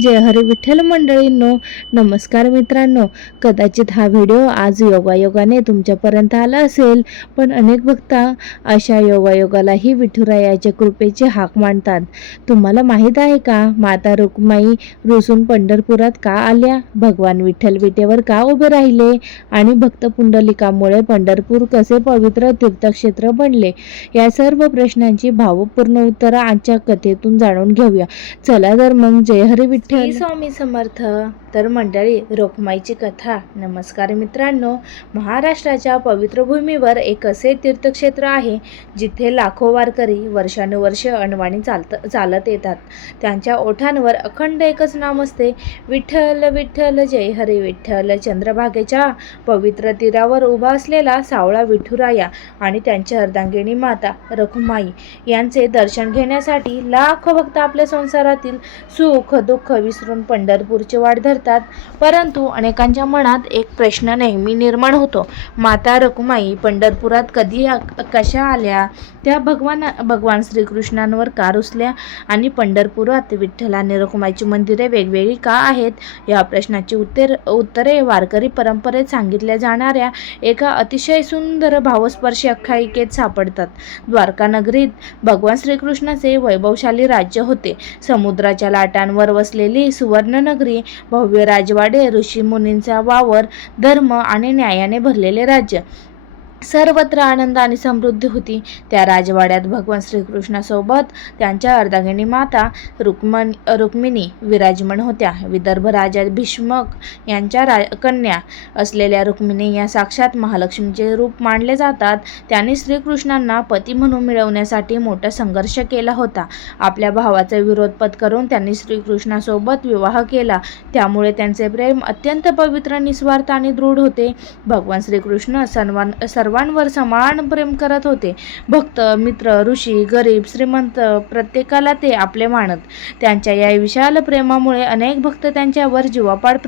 जय हरी विठ्ठल मंडळींनो, नमस्कार मित्रांनो. कदाचित हा व्हिडिओ आज योगायोगाने तुमच्यापर्यंत आला असेल, पण अनेक भक्त अशा योगायोगालाही विठुरायाच्या कृपेची हाक मानतात. तुम्हाला माहीत आहे का, माता रुक्माई रुसून पंढरपुरात का आल्या, भगवान विठ्ठल विटेवर का उभे राहिले आणि भक्त पुंडलिकामुळे पंढरपूर कसे पवित्र तीर्थक्षेत्र बनले, या सर्व प्रश्नांची भावपूर्ण उत्तरं आजच्या कथेतून जाणून घेऊया. चला तर मग. जय हरी विठ्ठल. स्वामी समर्थ. तर मंडळी, रुक्माईची कथा. नमस्कार मित्रांनो. महाराष्ट्राच्या पवित्र भूमीवर एक असे तीर्थक्षेत्र आहे जिथे लाखो वारकरी वर्षानुवर्ष अनवाणी चालत येतात. त्यांच्या ओठांवर अखंड एकच नाम असते, विठ्ठल विठ्ठल जय हरी विठ्ठल. चंद्रभागेच्या पवित्र तीरावर उभा असलेला सावळा विठुराया आणि त्यांच्या अर्धांगिनी माता रुक्माई यांचे दर्शन घेण्यासाठी लाखो भक्त आपल्या संसारातील सुख दुःख विसरून पंढरपूरची वाट धरतात. परंतु अनेकांच्या मनात एक प्रश्न नेहमी निर्माण होतो, माता रुक्माई पंढरपुरात कधी कशा आल्या, त्या भगवान श्रीकृष्णांवर का रुसल्या आणि पंढरपुरात विठ्ठल आणि रुक्माईची मंदिरे वेगवेगळी का आहेत, या प्रश्नाची उत्तरे वारकरी परंपरेत सांगितल्या जाणाऱ्या एका अतिशय सुंदर भावस्पर्शी आख्यायिकेत सापडतात. द्वारका नगरीत भगवान श्रीकृष्णाचे वैभवशाली राज्य होते. समुद्राच्या लाटांवर वसलेली सुवर्णनगरी, भव्य राजवाडे, ऋषीमुनींचा वावर, धर्म आणि न्यायाने भरलेले राज्य, सर्वत्र आनंद आणि समृद्धी होती. त्या राजवाड्यात भगवान श्रीकृष्णासोबत त्यांच्या अर्धांगिनी माता रुक्मिणी विराजमान होत्या. विदर्भ राजा भीष्मक यांच्या कन्या असलेल्या रुक्मिणी या साक्षात महालक्ष्मीचे रूप मानले जातात. त्यांनी श्रीकृष्णांना पती म्हणून मिळवण्यासाठी मोठा संघर्ष केला होता. आपल्या भावाचा विरोध पत्करून त्यांनी श्रीकृष्णासोबत विवाह केला. त्यामुळे त्यांचे प्रेम अत्यंत पवित्र, निस्वार्थ आणि दृढ होते. भगवान श्रीकृष्ण सर्वांवर समान प्रेम करत होते. भक्त, मित्र, ऋषी, गरीब, श्रीमंत प्रत्येकाला ते आपले मानत. त्यांच्या या विशाल प्रेमामुळे अनेक भक्त त्यांच्यावर जीवापाड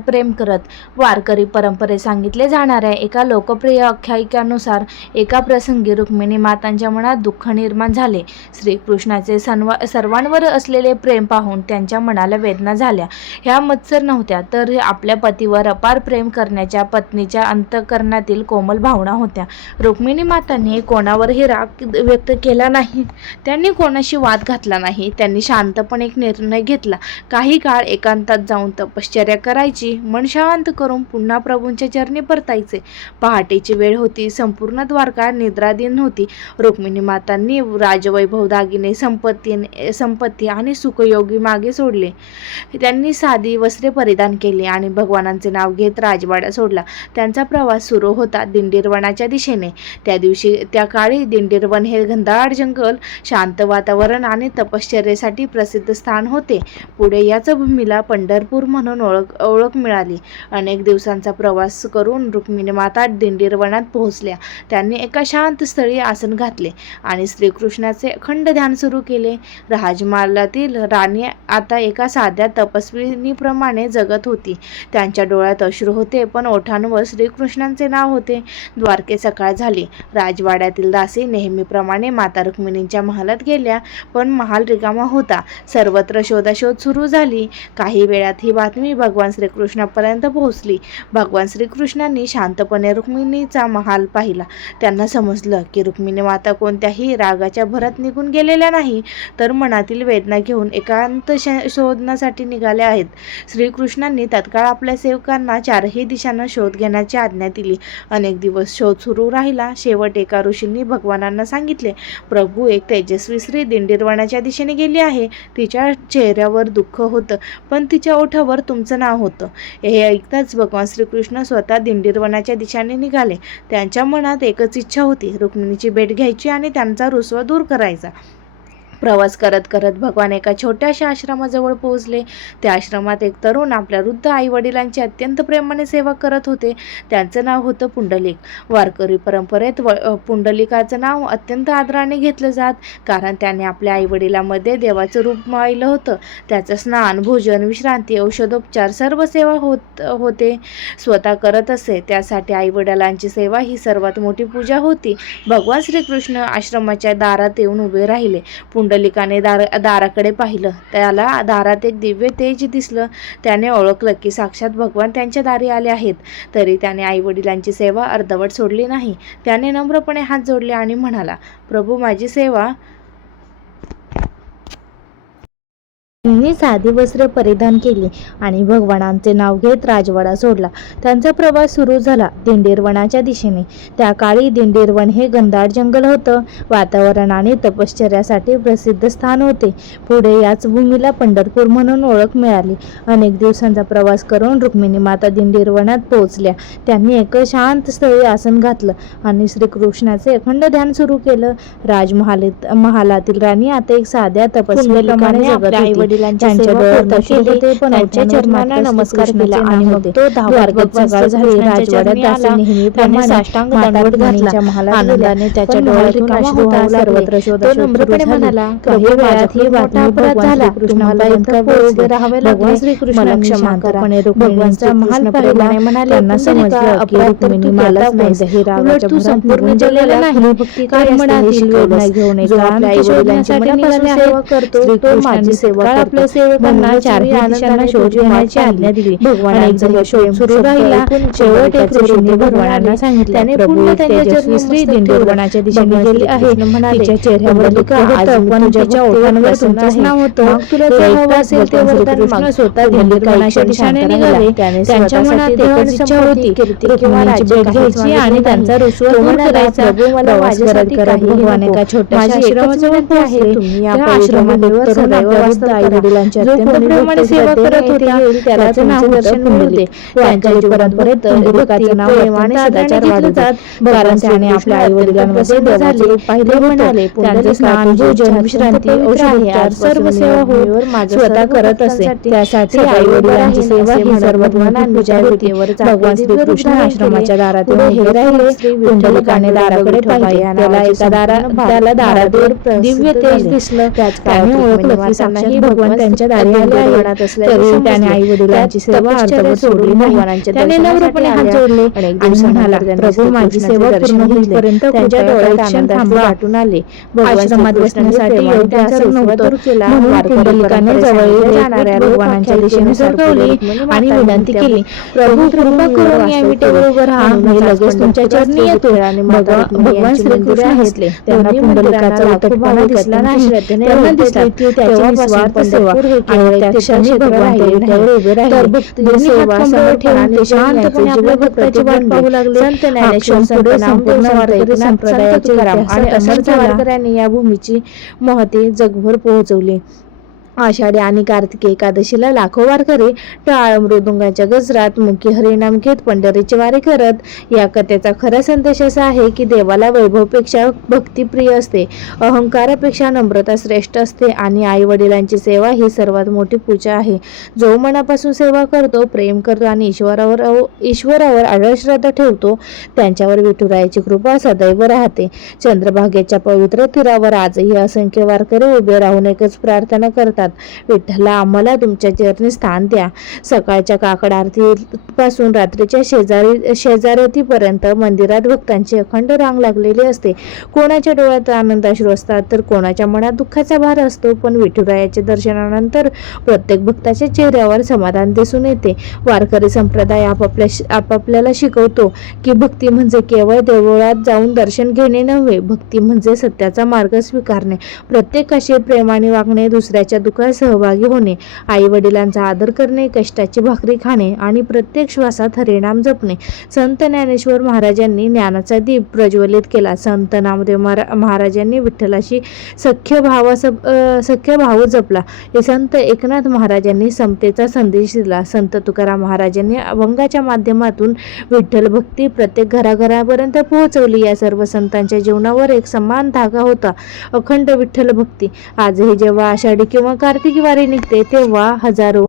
प्रेम करत. वारकरी परंपरेत सांगितले जाणाऱ्या एका लोकप्रिय आख्यायिकेनुसार एका प्रसंगी रुक्मिणी मातांच्या मनात दुःख निर्माण झाले. श्रीकृष्णाचे सर्वांवर असलेले प्रेम पाहून त्यांच्या मनाला वेदना झाल्या. ह्या मत्सर नव्हत्या, तर आपल्या पतीवर अपार प्रेम करण्याच्या पत्नीच्या अंतःकरणातील कोमल भावना होत्या. रुक्मिणी मातांनी कोणावरही राग व्यक्त केला नाही, त्यांनी कोणाशी वाद घातला नाही. त्यांनी शांतपणे एक निर्णय घेतला, काही काळ एकांतात जाऊन तपश्चर्या करायची, मन शांत करून पुन्हा प्रभूंच्या चरणी परतायचे. पहाटेची वेळ होती. संपूर्ण द्वारका निद्राधीन होती. रुक्मिणी मातांनी राजवैभव, दागिने, संपत्ती आणि सुखयोगी मागे सोडले. त्यांनी साधी वस्त्रे परिधान केली आणि भगवानांचे नाव घेत राजवाडा सोडला. त्यांचा प्रवास सुरू होता दिंडीरवनाच्या दिशेने. त्या काळी दिंडीरवन हे घनदाट जंगल, शांत वातावरण आणि तपश्चर्येसाठी प्रसिद्ध स्थान होते. पुढे याच भूमीला पंढरपूर म्हणून ओळख मिळाली. अनेक दिवसांचा प्रवास करून रुक्मिणी माता दिंडीरवनात पोहोचल्या. त्यांनी एका शांत स्थळी आसन घातले आणि श्रीकृष्णाचे अखंड ध्यान सुरू केले. राजमहालातील राणी आता एका साध्या तपस्विनीप्रमाणे जगत होती. त्यांच्या डोळ्यात अश्रू होते, पण ओठांवर श्रीकृष्णांचे नाव होते. द्वारकेत सकाळ झाली. राजवाड्यातील दासी नेहमीप्रमाणे माता रुक्मिणींच्या महालात गेल्या, पण महाल रिकामा होता. सर्वत्र शोधाशोध सुरू झाली. काही वेळात ही बातमी भगवान श्रीकृष्णापर्यंत पोहोचली. भगवान श्रीकृष्णांनी शांतपणे रुक्मिणीचा महाल पाहिला. त्यांना समजलं की रुक्मिणी माता कोणत्याही रागाच्या भरात निघून गेलेल्या नाही, तर मनातील वेदना घेऊन एकांत शोधण्यासाठी निघाल्या आहेत. श्रीकृष्णांनी तत्काळ आपल्या सेवकांना चारही दिशांना शोध घेण्याची आज्ञा दिली. अनेक दिवस शोध सुरू राहिला. शेवट एका ऋषींनी भगवानांना सांगितले, प्रभू, एक तेजस्वी स्त्री दिंडीरवनाच्या दिशेने गेली आहे. तिच्या चेहऱ्यावर दुःख होतं, पण तिच्या ओठावर तुमचं नाव होतं. हे ऐकताच भगवान श्रीकृष्ण स्वतः दिंडीरवनाच्या दिशेने निघाले. त्यांच्या मनात एकच इच्छा होती, रुक्मिणीची भेट घ्यायची आणि त्यांचा रुसवा दूर करायचा. प्रवास करत करत भगवान एका छोट्याशा आश्रमाजवळ पोहोचले. त्या आश्रमात एक तरुण आपल्या वृद्ध आई वडिलांची अत्यंत प्रेमाने सेवा करत होते. त्यांचं नाव होतं पुंडलिक. वारकरी परंपरेत पुंडलिकाचं नाव अत्यंत आदराने घेतलं जात, कारण त्याने आपल्या आई वडिलांमध्ये देवाचं रूप माहिलं होतं. त्याचं स्नान, भोजन, विश्रांती, औषधोपचार सर्व सेवा होते स्वतः करत असे. त्यासाठी आई वडिलांची सेवा ही सर्वात मोठी पूजा होती. भगवान श्रीकृष्ण आश्रमाच्या दारात येऊन उभे राहिले. पुंडलिकाने दाराकडे पाहिलं. त्याला दारात एक दिव्य तेज दिसलं. त्याने ओळखलं की साक्षात भगवान त्यांच्या दारी आले आहेत. तरी त्याने आई वडिलांची सेवा अर्धवट सोडली नाही. त्याने नम्रपणे हात जोडले आणि म्हणाला, प्रभू, माझी सेवा. त्यांनी साधी वस्त्रे परिधान केली आणि भगवानांचे नाव घेत राजवाडा सोडला. त्यांचा प्रवास सुरू झाला दिंडीरवनाच्या दिशेने. त्या काळी दिंडीरवन हे घनदाट जंगल होतं. वातावरण आणि तपश्चर्यासाठी प्रसिद्ध स्थान होते. पुढे याच भूमीला पंढरपूर म्हणून ओळख मिळाली. अनेक दिवसांचा प्रवास करून रुक्मिणी माता दिंडीरवनात पोहोचल्या. त्यांनी एक शांत स्थळी आसन घातलं आणि श्रीकृष्णाचे अखंड ध्यान सुरू केलं. राजमहालातील राणी आता एक साध्या तपस्वीप्रमाणे जगत होती. त्यांच्या डोळ्यात अश्रू होते, पण त्यांच्या चरणांना नमस्कार केला आणि मग तो धावत सकाळ झाली. राजवाड्यात दासी नेहमीप्रमाणे साष्टांग दंडवत घातला. आनंदाने त्याच्या डोळ्यातून अश्रू वाहू सर्वत्र शोधाशोध सुरू झाली. काही वेळात ही बातमी भगवान श्रीकृष्णाला इतका वेळ उभे राहावे लागले. भगवान श्रीकृष्णांनी शांतपणे रुक्मिणीचा महाल पाहिला. त्यांना समजलं की रुक्मिणी मलाच नाही, उलट तू संपूर्ण जगाला नाही भक्ती काय मनातील वेदना घेऊन सेवा करतो. तो माझी सेवा आपल्या सेवकांना चारही दिशांना शोध घेण्याची आज्ञा दिली. भगवानांचा शोध सुरू राहिला. शेवट एक ऋषीने भगवानांना सांगितले, त्याने पुन्हा त्यांच्या श्री दिंडीरवनाच्या दिशेने गेली आहे. तिच्या चेहऱ्यावर दुःख होतं, पण तिच्या ओठांवर तुमचंच नाव होतं. तुला जे हवं असेल ते वरदान माग. स्वतः दिंडीरवनाच्या दिशेने निघाले. त्यांच्या मनात एकच इच्छा होती, रुक्मिणीची भेट घ्यायची आणि त्यांचा रुसवा दूर करायचा. प्रवास करत करत भगवान एका छोट्याशा आश्रमाजवळ पोहोचले. त्या आश्रमात सदैव वास्तव वडिलांची अत्यंत प्रेमाने सेवा करत होता. त्याचे नाव होतं पुंडलिक. त्यांच्या परंपरेत पुंडलिकाचे नाव प्रेमाने सदाचार वाढवतात, कारण त्याने आपल्या आई वडिलांमध्ये देवाचे पाहिले म्हणाले. त्यांचे स्नान, भोजन, विश्रांती, औषधोपचार सर्व सेवा होय स्वतः करत असे. त्यासाठी आई वडिलांची सेवा ही सर्वात मोठी पूजा होती. भगवान श्रीकृष्ण आश्रमाच्या दारात उभे राहिले. पुंडलिकाने दाराकडे पाहिले. त्याला दारावर दिव्य तेज दिसलं. त्याने ओळखलं की साक्षात भगवान त्यांच्या दारी आले आहेत. तरी त्याने आई वडिलांची सेवा अर्धवट सोडली नाही. त्याने नम्रपणे हात जोडले आणि म्हणाला, प्रभू, माझी सेवा पूर्ण होईपर्यंत त्यांच्या डोळ्यात आनंद वाटून आले. आश्रमात बसण्यासाठी योग्य आसन नव्हतं, म्हणून पुंडलिकाने जवळ जाणाऱ्या भगवानांच्या दिशेने सरकवली आणि विनंती केली, प्रभू, कृपा करून या विटेवर उभं राहा, मी लगेच तुमच्या चरणी येतो. भगवान श्रीकृष्ण हसले. त्यांना पुंडलिकाचा उद्धटपणा दिसला नाही. त्यांना दिसले की त्याची निस्वार्थ सेवा आणि त्या क्षणी भगवान त्यावर उभे राहिले. दोन्ही हात कमरेवर ठेवून ते शांतपणे आपल्या भक्ताची वाट पाहू लागले. संत ज्ञानेश्वर, संपूर्ण वारकरी संप्रदायाचे आणि असंख्य वारकऱ्यांनी या भूमीची महती जगभर पोहोचवली. आषाढी आणि कार्तिकी एकादशीला लाखो वारकरी टाळ मृदुंगाच्या गजरात मुखी हरिनाम घेत पंढरीची वारी करत. या कथेचा खरा संदेश असा आहे की देवाला वैभवपेक्षा भक्ती प्रिय असते, अहंकारापेक्षा नम्रता श्रेष्ठ असते आणि आई वडिलांची सेवा ही सर्वात मोठी पूजा आहे. जो मनापासून सेवा करतो, प्रेम करतो आणि ईश्वरावर अढळ श्रद्धा ठेवतो, त्यांच्यावर विठुरायाची कृपा सदैव राहते. चंद्रभागेच्या पवित्र तीरावर आजही असंख्य वारकरी उभे राहून एकच प्रार्थना करतात, विठ्ठला, आम्हाला तुमच्या चरणी स्थान द्या. सकाळच्या काकड आरतीपासून रात्रीच्या शेजारतीपर्यंत मंदिरात भक्तांची अखंड रांग लागलेली असते. कोणाच्या डोळ्यात आनंदाश्रू असतात तर कोणाच्या मनात दुःखाचा भार असतो, पण विठुरायाच्या दर्शनानंतर प्रत्येक भक्ताच्या चेहऱ्यावर समाधान दिसून येते. वारकरी संप्रदाय आपापल्याला शिकवतो की भक्ती म्हणजे केवळ देवळात जाऊन दर्शन घेणे नव्हे, भक्ती म्हणजे सत्याचा मार्ग स्वीकारणे, प्रत्येकाशी प्रेमाने वागणे, दुसऱ्याच्या दुःखात सुखसुखात सहभागी होणे, आई वडिलांचा आदर करणे, कष्टाची भाकरी खाणे आणि प्रत्येक श्वासात हरिनाम जपणे. संत ज्ञानेश्वर महाराजांनी ज्ञानाचा दीप प्रज्वलित केला. संत नामदेव महाराजांनी विठ्ठलाशी सख्य भाव जपला. संत एकनाथ महाराजांनी समतेचा संदेश दिला. संत तुकाराम महाराजांनी अभंगाच्या माध्यमातून विठ्ठल भक्ती प्रत्येक घराघरापर्यंत पोहोचवली. या सर्व संतांच्या जीवनावर एक समान धागा होता, अखंड विठ्ठल भक्ती. आजही जेव्हा आषाढी किंवा कार्तिकी वारी निघते तेव्हा हजारो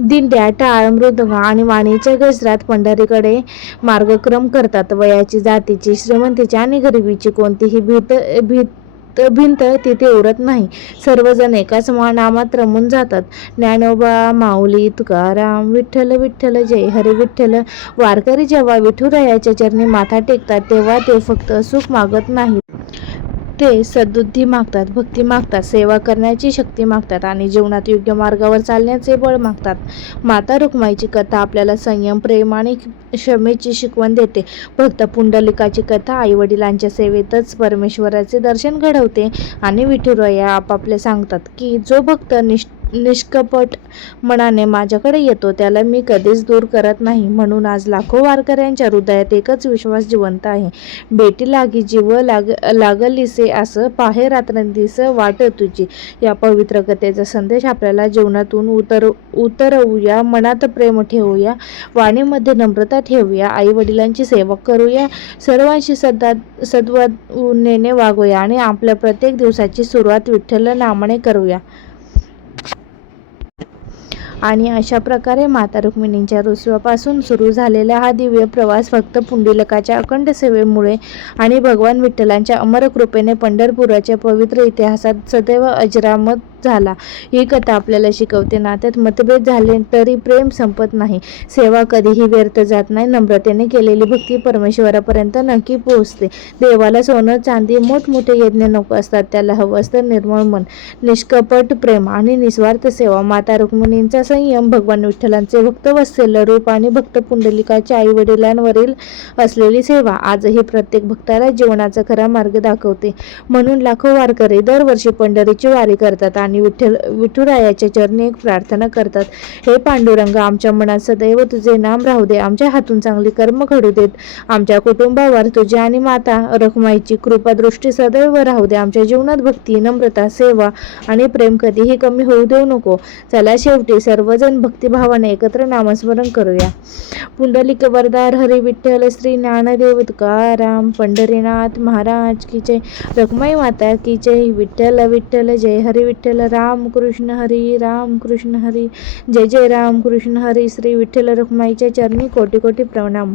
दिंड्या टाळ, मृदंग आणि वाणीच्या गजरात पंढरीकडे मार्गक्रम करतात. वयाची, जातीची, श्रीमंतीची आणि गरिबीची कोणतीही भिंत तिथे उरत नाही. सर्वजण एकाच नामात रमून जातात. ज्ञानोबा, माऊली, तुकाराम, विठ्ठल विठ्ठल, जय हरी विठ्ठल. वारकरी जेव्हा विठुरायाच्या चरणी माथा टेकतात तेव्हा ते फक्त सुख मागत नाहीत, ते सद्बुद्धी मागतात, भक्ती मागतात, सेवा करण्याची शक्ती मागतात आणि जीवनात योग्य मार्गावर चालण्याचे बळ मागतात. माता रुक्माईची कथा आपल्याला संयम, प्रेम आणि क्षमेची शिकवण देते. भक्त पुंडलिकाची कथा आईवडिलांच्या सेवेतच परमेश्वराचे दर्शन घडवते आणि विठुराया आपापले सांगतात की जो भक्त निष्कपट मनाने माझ्याकडे येतो त्याला मी कधीच दूर करत नाही. म्हणून आज लाखो वारकऱ्यांच्या हृदयात एकच विश्वास जिवंत आहे. बेटी लागी जीव लागलीसे, असं पाहे रात्रंदिस वाट तुझी. या पवित्र कथेचा संदेश आपल्याला जीवनातून उतरवूया. मनात प्रेम ठेवूया, वाणीमध्ये नम्रता ठेवूया, आई वडिलांची सेवा करूया, सर्वांशी सद्भावनेने वागूया आणि आपल्या प्रत्येक दिवसाची सुरुवात विठ्ठल नामाने करूया. आणि अशा प्रकारे माता रुक्मिणींच्या रुसव्यापासून सुरू झालेला हा दिव्य प्रवास फक्त पुंडलिकाच्या अखंड सेवेमुळे आणि भगवान विठ्ठलांच्या अमर कृपेने पंढरपुराच्या पवित्र इतिहासात सदैव अजरामर झाला. ही कथा आपल्याला शिकवते, नात्यात मतभेद झाले तरी प्रेम संपत नाही, सेवा कधीही व्यर्थ जात नाही, नम्रतेने केलेली भक्ती परमेश्वरापर्यंत नक्की पोहोचते. देवाला सोनं चांदी मोठमोठे यज्ञ नको असतात, त्याला हवं असतं निर्मळ मन, निष्कपट प्रेम आणि निस्वार्थ सेवा. माता रुक्मिणींचा संयम, भगवान विठ्ठलांचे भक्तवत्सल रूप आणि भक्त पुंडलिकाच्या आई वडिलांवरील असलेली सेवा आजही प्रत्येक भक्ताला जीवनाचा खरा मार्ग दाखवते. म्हणून लाखो वारकरी दरवर्षी पंढरीची वारी करतात आणि विठुरायाच्या चरणी एक प्रार्थना करतात. हे पांडुरंग, आमच्या मनात सदैव तुझे नाम राहू दे, आमच्या हातून चांगली कर्म घडू देत, आमच्या कुटुंबावर तुझी आणि माता रुक्माईची कृपा दृष्टी सदैव राहू दे, आमच्या जीवनात भक्ती, नम्रता, सेवा आणि प्रेम कधीही कमी होऊ देऊ नको. चला शेवटी सर्वजण भक्तिभावाने एकत्र नामस्मरण करूया. पुंडलिक वरदार हरी विठ्ठल, श्री ज्ञानदेव तुकाराम, पंढरीनाथ महाराज की जय, रुक्माई माता की जय. विठ्ठल विठ्ठल, जय हरी विठ्ठल, राम कृष्ण हरी, राम कृष्ण हरी, जय जय राम कृष्ण हरी. श्री विठ्ठल रुक्माईच्या चरणी कोटी कोटी प्रणाम.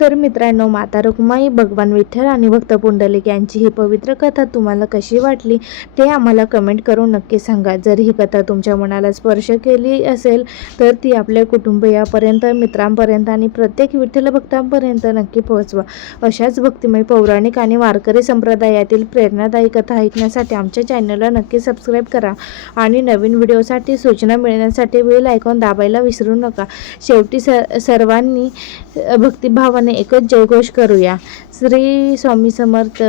तर मित्रांनो, माता रुक्माई, भगवान विठ्ठल आणि भक्त पुंडलिक यांची ही पवित्र कथा तुम्हाला कशी वाटली ते आम्हाला कमेंट करून नक्की सांगा. जर ही कथा तुमच्या मनाला स्पर्श केली असेल तर ती आपल्या कुटुंबियापर्यंत, मित्रांपर्यंत आणि प्रत्येक विठ्ठल भक्तांपर्यंत नक्की पोहोचवा. अशाच भक्तिमय, पौराणिक आणि वारकरी संप्रदायातील प्रेरणादायी कथा ऐकण्यासाठी आमच्या चॅनलला नक्की सबस्क्राईब करा आणि नवीन व्हिडिओसाठी सूचना मिळण्यासाठी बेल आयकॉन दाबायला विसरू नका. शेवटी सर्वांनी भक्तिभावाने एकच जयघोष करूया. श्री स्वामी समर्थ.